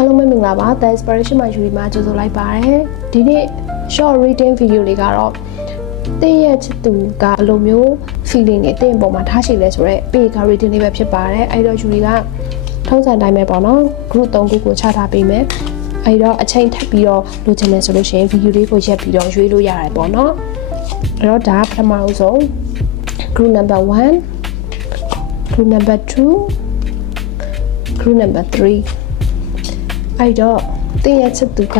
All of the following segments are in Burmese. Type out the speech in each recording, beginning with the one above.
အားလုံးပဲမင်္ဂလာပါ The Inspiration မှာယူပြီးမှကြိုဆိုလိုက်ပါတယ်ဒီနေ့ short reading video လေးကတော့တင်းရဲ့ချစ်သူကဘယ်လိုမျိုး feeling တွေတင်းပေါ်မှာထားရှိလဲဆိုတော့ page reading လေးပဲဖြစ်ပါတယ်အဲ့တော့ယူရီကထုံးစံတိုင်းပဲပေါ့နော် group 3ခုကိုချထားပေးမယ်အဲ့တော့အချိန်ထပ်ပြီးတော့လိုချင်တယ်ဆိုလို့ရှိရင် video လေးကိုရက်ပြီးတော့ရွေးလို့ရတယ်ပေါ့နော်အဲ့တော့ဒါပထမဆုံး group number 1 group number 2 group number 3အဲ့တော့တင်းရဲ့ချစ်သူက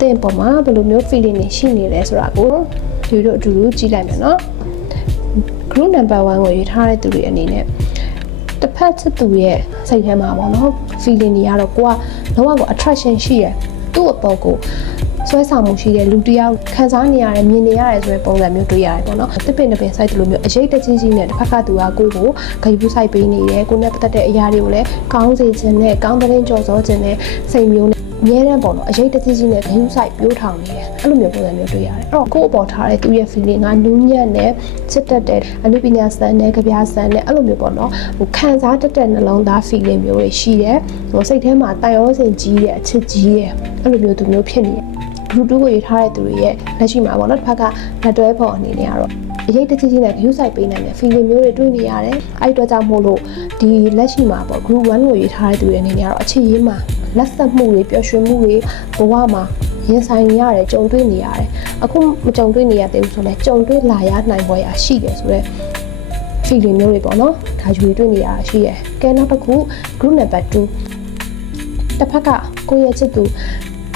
တင်းပေါ်မှာဘယ်လိုမျိုး feeling တွေရှိနေလဲဆိုတာကိုဒီလိုအတူတူကြည့်လိုက်မယ်နော် group number 1ကိုရေးထားတဲ့သူတွေအနေနဲ့တစ်ဖက်ချစ်သူရဲ့စိတ်ထဲမှာပေါ့နော် feeling တွေကတော့ကိုကလုံးဝကို attraction ရှိရသူ့အပေါ်ကိုဆွဲဆောင်မှုရှိတဲ့လူတစ်ယောက်ခံစားနေရတယ်မြင်နေရတယ်ဆိုတဲ့ပုံစံမျိုးတွေ့ရတယ်ပေါ့နော်တစ်ပင်တစ်ပင် site လိုမျိုးအရေးတကြီးကြီးနဲ့တစ်ဖက်ကသူကကိုကိုဂရု site ပေးနေတယ်ကိုနဲ့ပတ်သက်တဲ့အရာတွေကိုလည်းကောင်းစေခြင်းနဲ့ကောင်းတဲ့ကြော်စောခြင်းနဲ့စိတ်မျိုးနဲ့အများနဲ့ပေါ့နော်အရေးတကြီးကြီးနဲ့ဂရု site ပြိုးထောင်နေတယ်အဲ့လိုမျိုးပုံစံမျိုးတွေ့ရတယ်အဲ့တော့ကို့အပေါ်ထားတဲ့သူရဲ့ feeling ကနူးညံ့နဲ့ချစ်တတ်တဲ့အနုပညာစံနဲ့ကြပြစံနဲ့အဲ့လိုမျိုးပေါ့နော်ဟိုခံစားတတ်တဲ့နှလုံးသား feeling မျိုးတွေရှိတယ်ဟိုစိတ်ထဲမှာတန်ရောစင်ကြီးတဲ့အချစ်ကြီးရဲ့အဲ့လိုမျိုးသူမျိုးဖြစ်နေတယ်group 2ကိုရေးထားတဲ့သူတွေရဲ့လက်ရှိမှာပေါ့နော်တစ်ဖက်ကလက်တွဲဖို့အနေနဲ့ကတော့အရေးတကြီးကြီးနဲ့ view site ပေးနိုင်တဲ့ feeling မျိုးတွေတွေ့နေရတယ်အဲ့အတွက်ကြောင့်မို့လို့ဒီလက်ရှိမှာပေါ့ group 1ကိုရေးထားတဲ့သူတွေအနေနဲ့ကတော့အခြေရေးမှာလက်ဆက်မှုတွေပျော်ရွှင်မှုတွေဘဝမှာရင်ဆိုင်နေရတယ်ကြုံတွေ့နေရတယ်အခုမကြုံတွေ့နေရသေးဘူးဆိုတော့ကြုံတွေ့လာရနိုင်ပွဲရရှိတယ်ဆိုတော့ feeling မျိုးတွေပေါ့နော်ဒါယူတွေ့နေရတာရှိရယ်ကဲနောက်တစ်ခု group number 2တစ်ဖက်ကကိုယ့်ရဲ့ချစ်သူ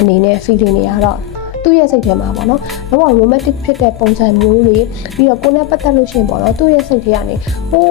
အနေနဲ့ feeling တွေကတော့သူ့ရဲ့စိတ်ထဲမှာပေါ့နော်တော့ romantic ဖြစ်တဲ့ပုံစံမျိုးတွေပြီးတော့ကိုယ်နဲ့ပတ်သက်လို့ရှိရင်ပေါ့နော်သူ့ရဲ့စိတ်ထဲကနေဟို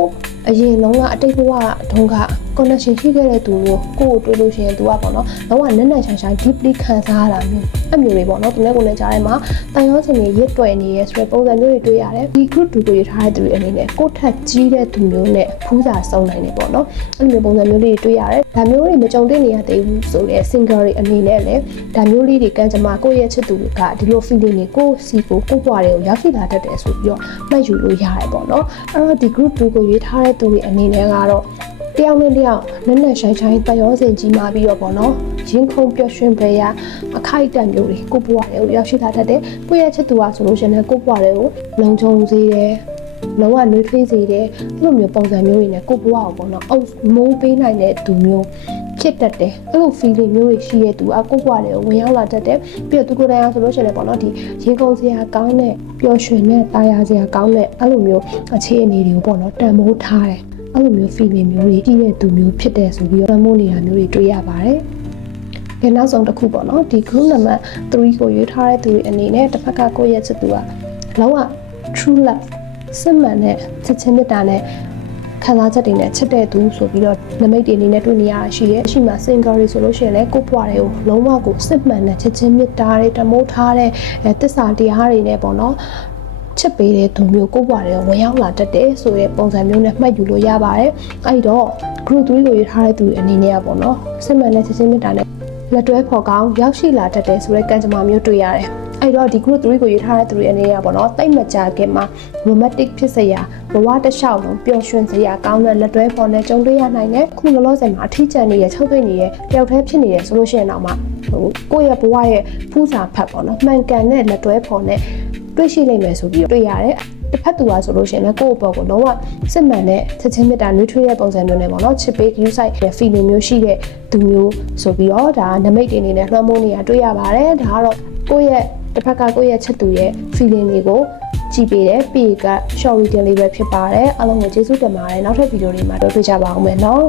အရင်လုံးကအတိတ်ဘဝတုန်းက connection ရှိခဲ့တဲ့သူမျိုးကိုယ်ကိုတွေ့လို့ရှိရင်သူကပေါ့နော်တော့နက်နက်ရှိုင်ရှိုင် deeply ခံစားရတာမျိုးအမျိုးတွေပေါ့နော်သူနဲ့ကိုယ်နဲ့ကြားထဲမှာတန်ရောစင်တွေရစ်တွယ်နေရဲဆိုတဲ့ပုံစံမျိုးတွေတွေ့ရတယ်ဒီ group 2ကိုရထားတဲ့သူတွေအနေနဲ့ကိုယ့်ထက်ကြီးတဲ့သူမျိုးနဲ့ဖူးစာစုံနိုင်တယ်ပေါ့နော်အဲ့လိုမျိုးပုံစံမျိုးလေးတွေတွေ့ရတယ်ဒါမျိုးတွေမကြုံတွေ့နေရသေးဘူးဆိုတဲ့ single တွေအနေနဲ့လည်းဒါမျိုးလေးတွေကံကြမ္မာကိုယ့်ရဲ့ချစ်သူကဒီလို feeling တွေကိုစီကိုကိုယ့်ဘဝတွေကိုရောက်ရှိလာတတ်တယ်ဆိုပြီးတော့မှတ်ယူလို့ရတယ်ပေါ့နော်အဲ့တော့ဒီ group 2ကိုရေးထားတဲ့သူတွေအနေနဲ့ကတော့တယောက်နဲ့တယောက်နက်နက်ရှိုင်းရှိုင်းတရောစင်ကြီးမာပြီးတော့ပေါ့နော်ရင်ခုန်ပျော်ရွှင်ပဲရအခိုက်အတန့်မျိုးတွေကိုယ့်ဘဝတွေကိုရောက်ရှိလာတတ်တယ်ကိုယ့်ရဲ့ချစ်သူကဆိုလို့ရှိရင်ကိုယ့်ဘဝတွေကိုလုံခြုံစေတယ်လုံးဝနှွေးထွေးစေတယ်အဲ့လိုမျိုးပုံစံမျိုးတွေနဲ့ကိုယ့်ဘဝကိုပေါ့နော်အုပ်မိုးပေးနိုင်တဲ့သူမျိုးဖြစ်တတ်တယ်အဲ့လို feeling မျိုးတွေရှိတဲ့သူကကိုယ့်ဘဝတွေကိုဝင်ရောက်လာတတ်တယ်ပြီးတော့သူကိုယ်တိုင်အောင်ဆိုလို့ရှိရင်ပေါ့နော်ဒီရေကုန်စရာကောင်းတဲ့ပျော်ရွှင်တဲ့တာယာစရာကောင်းတဲ့အဲ့လိုမျိုးအခြေအနေတွေကိုပေါ့နော်တန်ဖိုးထားတယ်အဲ့လိုမျိုး feeling မျိုးတွေကြီးတဲ့သူမျိုးဖြစ်တယ်ဆိုပြီးတော့မိုးနေတာမျိုးတွေတွေ့ရပါတယ်။ဒီနောက်ဆုံးတစ်ခုပေါ့နော်ဒီ group number 3ကိုရွေးထားတဲ့သူတွေအနေနဲ့တစ်ဖက်ကကိုယ့်ရဲ့ချစ်သူကလုံးဝ true love စစ်မှန်တဲ့ချစ်ချင်းမေတ္တာနဲ့ခံစားချက်တွေနဲ့ချစ်တဲ့သူဆိုပြီးတော့နမိတ်တွေအနေနဲ့တွေ့နေရတာရှိရဲ့ရှိမှ single တွေဆိုလို့ရှိရင်လည်းကိုယ့်ဘဝတွေကိုလုံးဝကိုစစ်မှန်တဲ့ချစ်ချင်းမေတ္တာတွေတမိုးထားတဲ့သစ္စာတရားတွေနဲ့ပေါ့နော်ချစ်ပေးတဲ့သူမျိုးကိုယ့်ဘဝတွေကိုဝင်ရောက်လာတတ်တယ်ဆိုတဲ့ပုံစံမျိုးနဲ့မှတ်ယူလို့ရပါတယ်အဲ့တော့ group 3ကိုရေးထားတဲ့သူအနေနဲ့ပေါ့နော်စစ်မှန်တဲ့ချစ်ချင်းမေတ္တာနဲ့လက်တွဲဖော်ကောင်းရောက်ရှိလာတတ်တယ်ဆိုတဲ့ကံကြမ္မာမျိုးတွေ့ရတယ်အဲ့တော့ဒီ group 3ကိုရေးထားတဲ့သူတွေအနေနဲ့ပေါ့နော်တိတ်မကြခင်မှာ romantic ဖြစ်စရာဘဝတစ်လျှောက်လုံးပျော်ရွှင်စရာကောင်းတဲ့လက်တွဲဖော်နဲ့ကြုံတွေ့ရနိုင်တဲ့ခုလောလောဆယ်မှာအထီးကျန်နေတဲ့ချုပ်တွေ့နေတဲ့တယောက်တည်းဖြစ်နေတယ်ဆိုလို့ရှိရင်တော့မှကိုယ့်ရဲ့ဘဝရဲ့ဖူးစာဖတ်ပေါ့နော်မှန်ကန်တဲ့လက်တွဲဖော်နဲ့တွေ့ရှိနိုင်မယ်ဆိုပြီးတွေ့ရတယ်တစ်ဖက်သူကဆိုလို့ရှိရင်လည်းကိုယ့်အပေါ်ကိုလုံးဝစစ်မှန်တဲ့ချက်ချင်းမြတ်တာနှွေးထွေးတဲ့ပုံစံမျိုးနဲ့ပေါ့နော်ချစ်ပေး view site ရဲ့ feeling မျိုးရှိတဲ့သူမျိုးဆိုပြီးတော့ဒါနမိတ်တွေအနေနဲ့လွှမ်းမိုးနေတာတွေ့ရပါတယ်ဒါကတော့ကိုယ့်ရဲ့တစ်ဖက်ကကိုယ့်ရဲ့ချစ်သူရဲ့ feeling တွေကိုကြည့်ပေးတဲ့ page က short reading လေးပဲဖြစ်ပါတယ်အားလုံးကိုကျေးဇူးတင်ပါတယ်နောက်ထပ်ဗီဒီယိုတွေမှာတွေ့ကြပါအောင်မယ်နော်